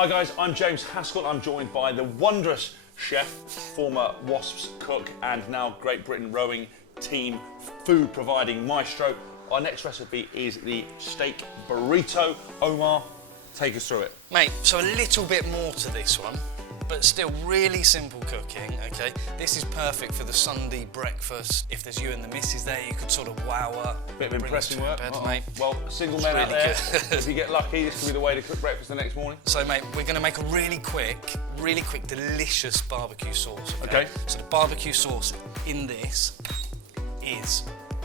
Hi guys, I'm James Haskell. I'm joined by the wondrous chef, former Wasps cook, and now Great Britain rowing team food providing maestro. Our next recipe is the steak burrito. Omar, take us through it. Mate, so a little bit more to this one, but still really simple cooking, okay? This is perfect for the Sunday breakfast. If there's you and the missus there, you could sort of wow her. Bit of impressive work. Bed, mate. Well, single men really out there, good. if you get lucky, this could be the way to cook breakfast the next morning. So, mate, we're going to make a really quick, delicious barbecue sauce, Okay. So the barbecue sauce in this is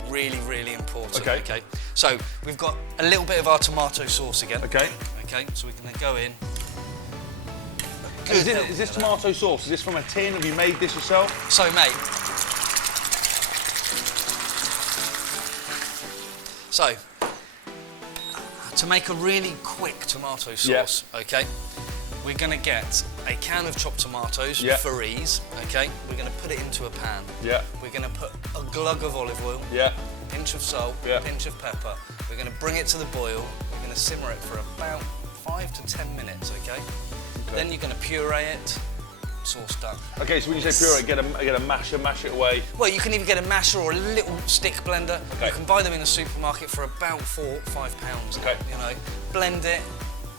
really important, okay? So we've got a little bit of our tomato sauce again. Okay. Okay, so we're going to go in. Is this tomato sauce? Is this from a tin? Have you made this yourself? So, mate, to make a really quick tomato sauce, okay, we're going to get a can of chopped tomatoes for ease, okay? We're going to put it into a pan. Yeah. We're going to put a glug of olive oil, Yeah. a pinch of salt, a pinch of pepper. We're going to bring it to the boil. We're going to simmer it for about 5 to 10 minutes, okay? Then you're going to puree it. Sauce done. Okay, so when you say puree, get a masher, mash it away. Well, you can either get a masher or a little stick blender. Okay. You can buy them in a supermarket for about £4 or £5. Okay. You know, blend it,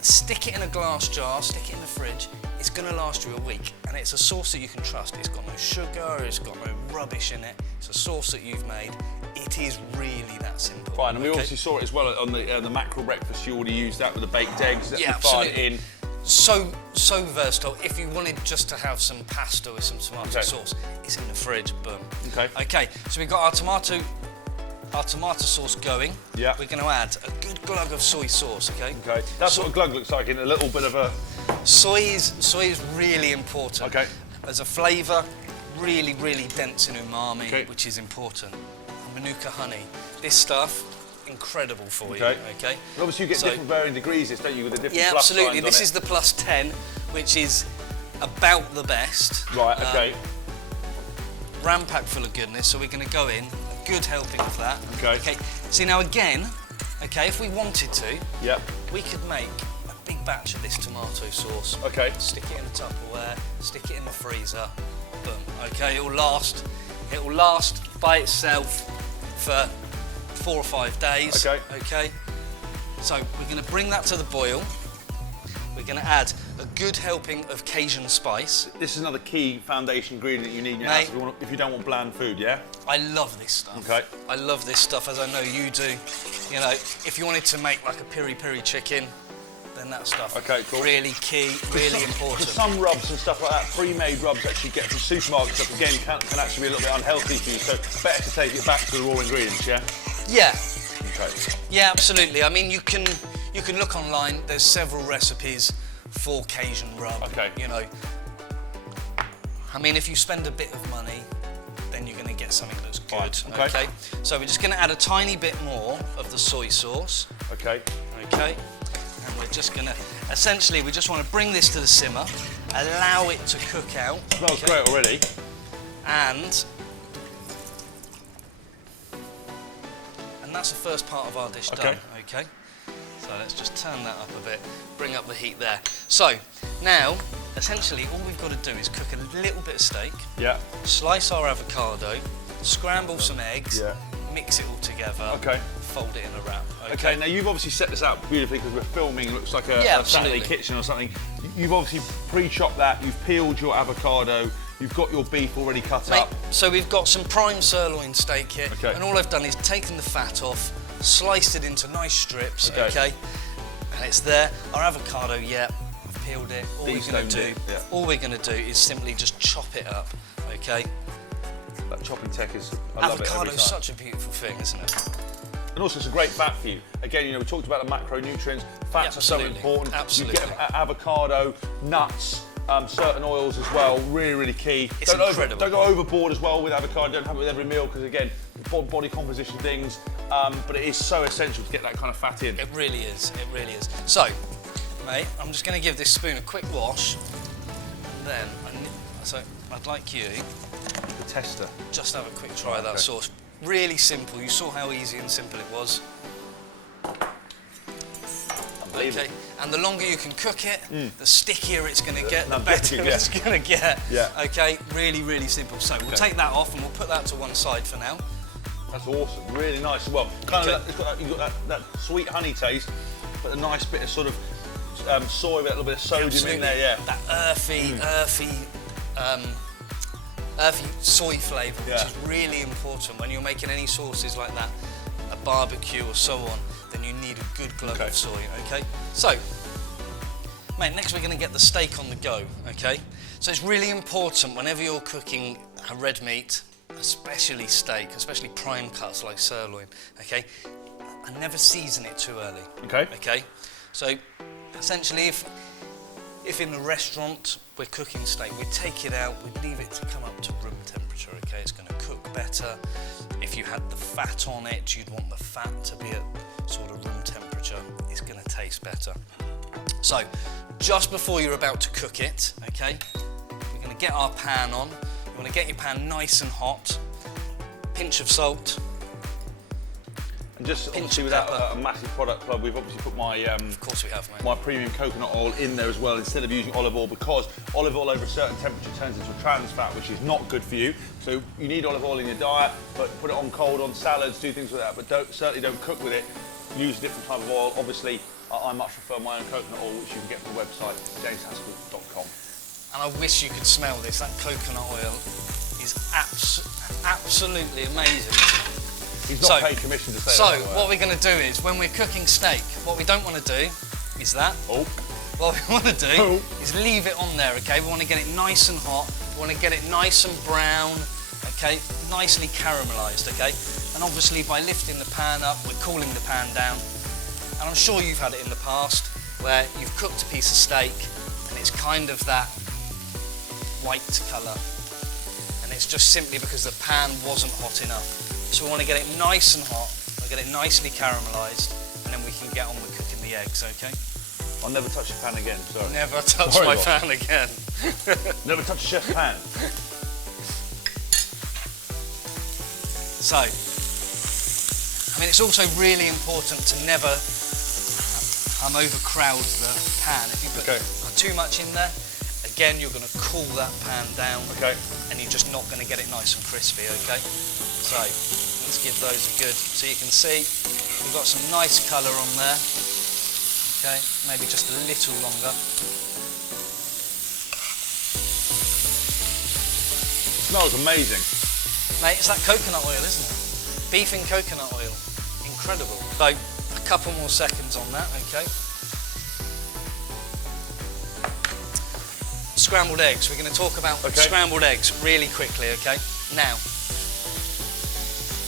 stick it in a glass jar, stick it in the fridge. It's going to last you a week, and it's a sauce that you can trust. It's got no sugar, it's got no rubbish in it. It's a sauce that you've made. It is really that simple. Fine, and we obviously saw it as well on the mackerel breakfast. You already used that with the baked eggs. Yeah, absolutely. in. So versatile. If you wanted just to have some pasta with some tomato sauce, it's in the fridge. Boom. Okay. Okay. So we've got our tomato sauce going. Yeah. We're going to add a good glug of soy sauce. Okay. Okay. That's what a glug looks like, in a little bit of a. Soy is really important. Okay. As a flavour, really dense in umami, Okay. which is important. Manuka honey. This stuff. Incredible for you. Okay. Okay. And obviously, you get different varying degrees, don't you, with the different Yeah, plus absolutely. signs This on is the plus 10, which is about the best. Right. Okay. Rampack full of goodness, so we're going to go in a good helping of that. Okay. Okay. See now again, okay, if we wanted to, we could make a big batch of this tomato sauce. Okay. Stick it in a Tupperware, stick it in the freezer. Boom. Okay. It will last by itself for 4 or 5 days. Okay. Okay. So we're going to bring that to the boil. We're going to add a good helping of Cajun spice. This is another key foundation ingredient you need in your house if you don't want bland food, yeah? I love this stuff. Okay. I love this stuff, as I know you do. You know, if you wanted to make like a piri-piri chicken, then that stuff really key, really important. Because some rubs and stuff like that, pre-made rubs that you get from supermarket stuff, again, can actually be a little bit unhealthy for you, so better to take it back to the raw ingredients, yeah? Yeah. Okay. Yeah, absolutely. I mean, you can look online. There's several recipes for Cajun rub. Okay. You know, I mean, if you spend a bit of money, then you're going to get something that's good. Fine. Okay. So we're just going to add a tiny bit more of the soy sauce. Okay. Okay. And we're just going to, essentially, we just want to bring this to the simmer, allow it to cook out. Smells great already. And that's the first part of our dish done, okay? So let's just turn that up a bit, bring up the heat there. So now, essentially, all we've got to do is cook a little bit of steak, slice our avocado, scramble some eggs, mix it all together, fold it in a wrap. Okay, now you've obviously set this out beautifully because we're filming, it looks like a Saturday kitchen or something. You've obviously pre-chopped that, you've peeled your avocado, you've got your beef already cut up. So we've got some prime sirloin steak here, and all I've done is taken the fat off, sliced it into nice strips, okay? And it's there. Our avocado, I've peeled it. All we're going to do is simply just chop it up, okay? That chopping tech is, I love it every time. Avocado's such a beautiful thing, isn't it? And also, it's a great fat for you. Again, you know, we talked about the macronutrients. Fats are so important. Absolutely. You get avocado, nuts, certain oils as well, really key. It's incredible. Don't go overboard as well with avocado, don't have it with every meal, because again, body composition things, but it is so essential to get that kind of fat in. It really is, it really is. So, mate, I'm just going to give this spoon a quick wash, and then, I'd like you... The tester. Just have a quick try of that sauce. Really simple, you saw how easy and simple it was. Okay, and the longer you can cook it, the stickier it's going to get, the better it's going to get. Yeah. Okay, really, really simple. So we'll take that off and we'll put that to one side for now. That's awesome, really nice. Well, kind of it's got you've got that sweet honey taste, but a nice bit of sort of soy with a little bit of sodium in there, yeah. That earthy soy flavour, which is really important when you're making any sauces like that, a barbecue or so on. Then you need a good glove of soy. Okay. So, mate, next we're going to get the steak on the go. Okay. So it's really important whenever you're cooking a red meat, especially steak, especially prime cuts like sirloin. Okay. And never season it too early. Okay. Okay. So, essentially, if in the restaurant we're cooking steak, we take it out, we leave it to come up to room temperature, okay? It's going to cook better. If you had the fat on it, you'd want the fat to be at sort of room temperature. It's going to taste better. So, just before you're about to cook it, okay, we're going to get our pan on. You want to get your pan nice and hot. Pinch of salt. And just obviously without a massive product plug, we've obviously put my of course we have, mate. My premium coconut oil in there as well instead of using olive oil, because olive oil over a certain temperature turns into a trans fat, which is not good for you. So you need olive oil in your diet, but put it on cold on salads, do things like that, but certainly don't cook with it. Use a different type of oil. Obviously, I much prefer my own coconut oil, which you can get from the website jameshaskell.com. And I wish you could smell this. That coconut oil is absolutely amazing. He's not paid commission to say that. So, what we're going to do is, when we're cooking steak, what we don't want to do is that. What we want to do is leave it on there, okay? We want to get it nice and hot. We want to get it nice and brown, okay? Nicely caramelised, okay? And obviously, by lifting the pan up, we're cooling the pan down. And I'm sure you've had it in the past, where you've cooked a piece of steak, and it's kind of that white colour. And it's just simply because the pan wasn't hot enough. So we want to get it nice and hot, we'll get it nicely caramelised, and then we can get on with cooking the eggs, okay? I'll never touch a pan again, sorry. Never touch my pan again. Never touch a chef's pan. So, I mean, it's also really important to never overcrowd the pan. If you put too much in there, again, you're going to cool that pan down, and you're just not going to get it nice and crispy, okay? So, let's give those a good, so you can see we've got some nice colour on there, okay, maybe just a little longer. Smells amazing. Mate, it's that coconut oil, isn't it? Beef in coconut oil, incredible. So, a couple more seconds on that, okay. Scrambled eggs, we're going to talk about scrambled eggs really quickly, okay. Now,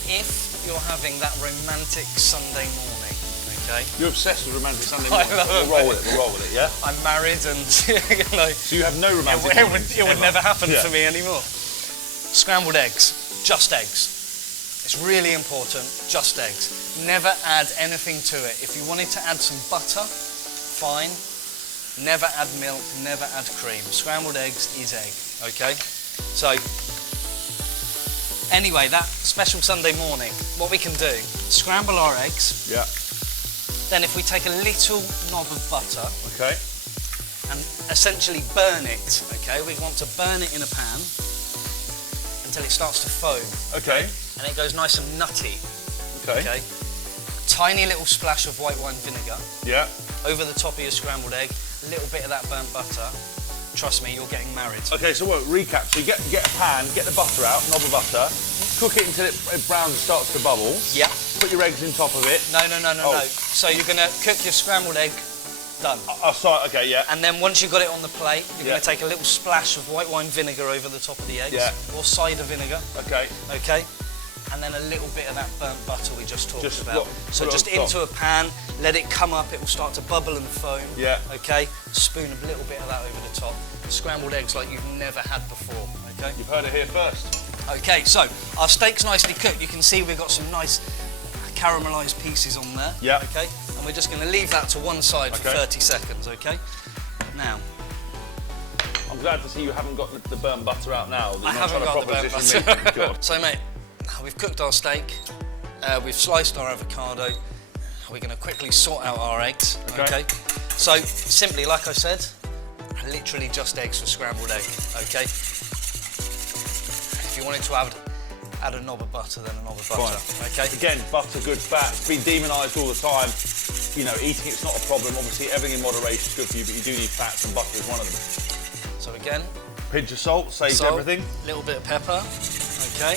if you're having that romantic Sunday morning, okay? You're obsessed with romantic Sunday morning. We'll roll with it, yeah? I'm married and, you know... So you have no romantic It would never happen for me anymore. Scrambled eggs, just eggs. It's really important, just eggs. Never add anything to it. If you wanted to add some butter, fine. Never add milk, never add cream. Scrambled eggs is egg, okay? So, anyway, that special Sunday morning, what we can do, scramble our eggs. Yeah. Then if we take a little knob of butter. Okay. And essentially burn it, okay? We want to burn it in a pan until it starts to foam. Okay. And it goes nice and nutty. Okay. Okay. A tiny little splash of white wine vinegar. Yeah. Over the top of your scrambled egg, a little bit of that burnt butter. Trust me, you're getting married. Okay, so recap. So you get a pan, get the butter out, knob of butter, cook it until it browns and starts to bubble. Yeah. Put your eggs on top of it. No. So you're going to cook your scrambled egg, done. Sorry, okay, yeah. And then once you've got it on the plate, you're going to take a little splash of white wine vinegar over the top of the eggs. Yeah. Or cider vinegar. Okay. Okay. And then a little bit of that burnt butter we just talked about. So put it just on into a pan, let it come up, it will start to bubble and foam. Yeah. Okay. Spoon a little bit of that over the top. Scrambled eggs like you've never had before. Okay. You've heard it here first. Okay, so our steak's nicely cooked. You can see we've got some nice caramelised pieces on there. Yeah. Okay. And we're just going to leave that to one side for 30 seconds. Okay. Now. I'm glad to see you haven't got the burnt butter out now. I haven't got the burnt butter. So, mate, we've cooked our steak. We've sliced our avocado. we're going to quickly sort out our eggs. Okay. So simply, like I said, literally just eggs for scrambled egg. Okay. If you wanted to add a knob of butter, then a knob of butter. Fine. Okay. Again, butter, good fat. It's been demonised all the time. You know, eating it's not a problem. Obviously, everything in moderation is good for you, but you do need fats, and butter is one of them. So again, pinch of salt saves everything. A little bit of pepper. Okay.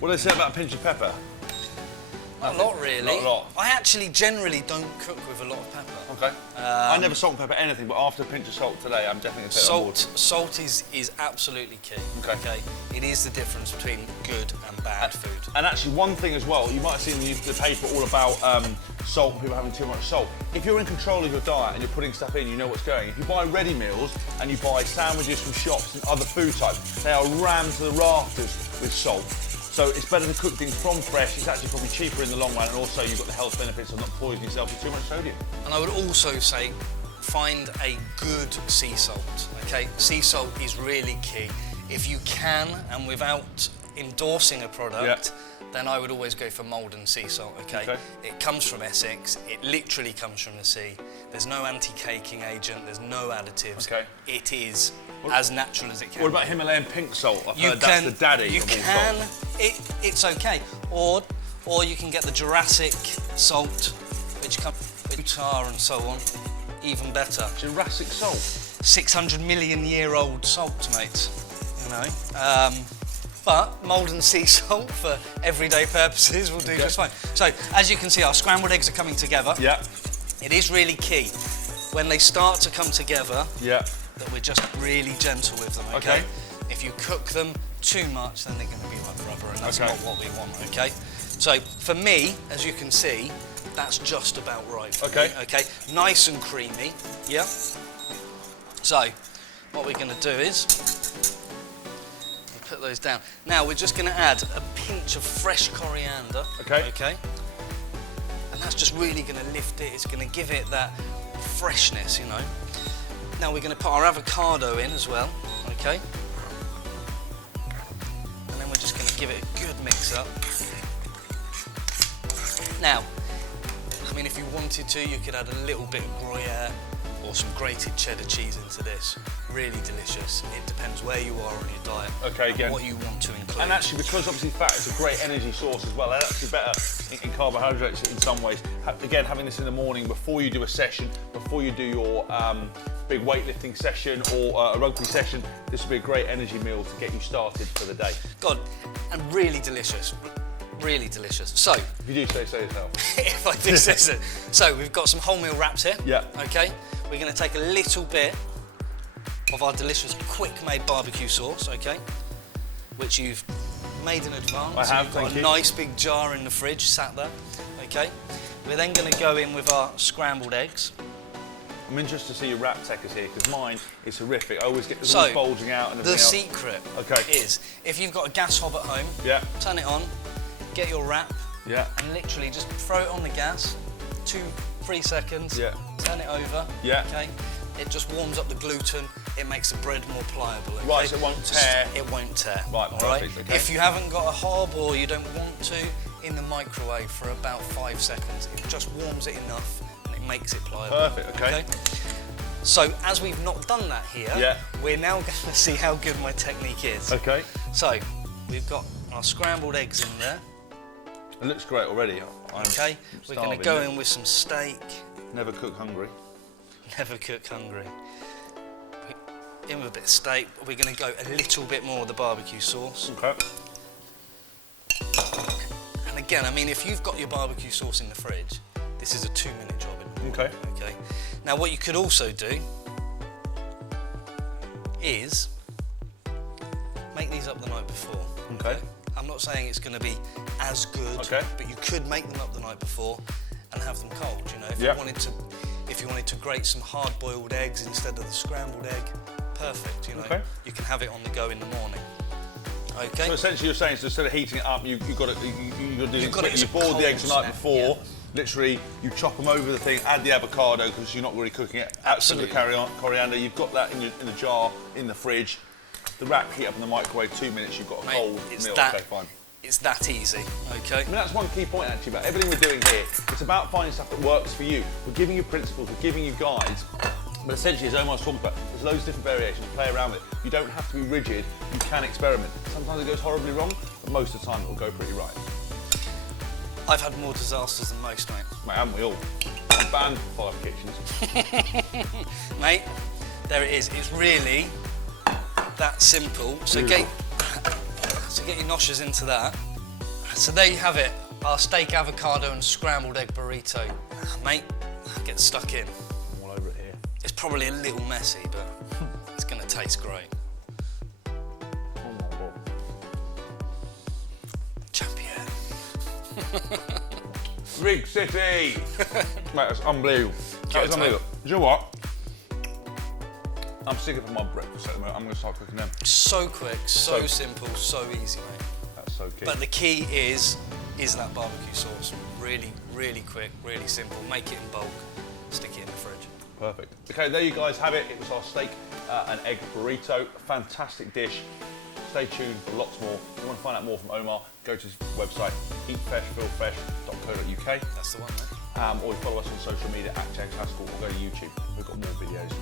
What do they say about a pinch of pepper? Not a lot, really. Not a lot. I actually generally don't cook with a lot of pepper. Okay. I never salt and pepper anything, but after a pinch of salt today, I'm definitely going to take it on board. Salt is absolutely key. Okay. It is the difference between good and bad food. And actually, one thing as well, you might have seen the paper all about salt and people having too much salt. If you're in control of your diet and you're putting stuff in, you know what's going. If you buy ready meals and you buy sandwiches from shops and other food types, they are rammed to the rafters with salt. So it's better to cook things from fresh. It's actually probably cheaper in the long run, and also you've got the health benefits of not poisoning yourself with too much sodium. And I would also say, find a good sea salt. Okay, sea salt is really key. If you can, and without endorsing a product, then I would always go for Malden sea salt. Okay, it comes from Essex. It literally comes from the sea. There's no anti-caking agent. There's no additives. Okay, it is as natural as it can. What about Himalayan pink salt? I've heard that's the daddy of all salt. It's okay. Or you can get the Jurassic salt, which comes with tar and so on. Even better. Jurassic salt? 600 million year old salt, mate. You know. But Malden sea salt for everyday purposes will do just fine. So, as you can see, our scrambled eggs are coming together. Yeah. It is really key when they start to come together that we're just really gentle with them, okay? If you cook them too much, then they're going to be like rubber, and that's not what we want, okay? So, for me, as you can see, that's just about right for me, okay? Nice and creamy, yeah? So, what we're going to do is put those down. Now we're just going to add a pinch of fresh coriander. Okay. And that's just really going to lift it. It's going to give it that freshness, you know. Now we're going to put our avocado in as well. Okay. And then we're just going to give it a good mix up. Now, I mean, if you wanted to, you could add a little bit of Gruyere or some grated cheddar cheese into this. Really delicious. It depends where you are on your diet and what you want to include. And actually, because obviously fat is a great energy source as well, and actually better in carbohydrates in some ways. Again, having this in the morning before you do a session, before you do your big weightlifting session or a rugby session, this would be a great energy meal to get you started for the day. God, and really delicious. Really delicious. So, if you do say so yourself. If I do say so. So, we've got some wholemeal wraps here. Yeah. Okay. We're going to take a little bit of our delicious quick-made barbecue sauce, okay, which you've made in advance. I have, you've got a nice big jar in the fridge, sat there, okay. We're then going to go in with our scrambled eggs. I'm interested to see your wrap techers here, because mine is horrific. I always get the always bulging out and everything else. The secret is, if you've got a gas hob at home, turn it on, get your wrap, and literally just throw it on the gas, 2-3 seconds, turn it over, okay. It just warms up the gluten, it makes the bread more pliable. Okay? Right, so it won't tear. It won't tear. Right, perfect, okay. If you haven't got a hob or you don't want to, in the microwave for about 5 seconds. It just warms it enough and it makes it pliable. Perfect, okay. So, as we've not done that here, we're now going to see how good my technique is. Okay. So, we've got our scrambled eggs in there. It looks great already. We're going to go in with some steak. Never cook hungry. Never cook hungry. In with a bit of steak, we're going to go a little bit more of the barbecue sauce. Okay. And again, I mean, if you've got your barbecue sauce in the fridge, this is a 2-minute job. Okay. Now, what you could also do is make these up the night before. Okay. I'm not saying it's going to be as good, but you could make them up the night before and have them cold. You know, if you wanted to grate some hard-boiled eggs instead of the scrambled egg, perfect. You know, you can have it on the go in the morning. Okay. So essentially, you're saying so instead of heating it up, you've got to do it. You boiled the eggs the night before. Literally, you chop them over the thing, add the avocado because you're not really cooking it. Absolutely. Coriander. You've got that in the jar in the fridge. The wrap, heat up in the microwave, 2 minutes. You've got a cold meal. Okay, fine. It's that easy, okay? I mean, that's one key point actually about everything we're doing here. It's about finding stuff that works for you. We're giving you principles, we're giving you guides, but essentially, as Omar's talking about, there's loads of different variations, play around with it. You don't have to be rigid, you can experiment. Sometimes it goes horribly wrong, but most of the time it will go pretty right. I've had more disasters than most, mate. Mate, haven't we all? I'm banned from 5 kitchens. Mate, there it is. It's really that simple. So get your noshers into that. So there you have it, our steak, avocado and scrambled egg burrito. Mate, get stuck in. I'm all over it here. It's probably a little messy, but it's going to taste great. Oh my God. Champion. Rig City! Mate, that's unbelievable. That's unbelievable. Do you know what? I'm sick of my breakfast at the moment. I'm going to start cooking them. So quick, so simple, so easy, mate. That's so key. But the key is that barbecue sauce. Really, really quick, really simple. Make it in bulk, stick it in the fridge. Perfect. Okay, there you guys have it. It was our steak and egg burrito. Fantastic dish. Stay tuned for lots more. If you want to find out more from Omar, go to his website, eatfreshfeelfresh.co.uk. That's the one, mate. Or follow us on social media at James Haskell, or go to YouTube. We've got more videos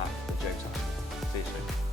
at the James Haskell. See you soon.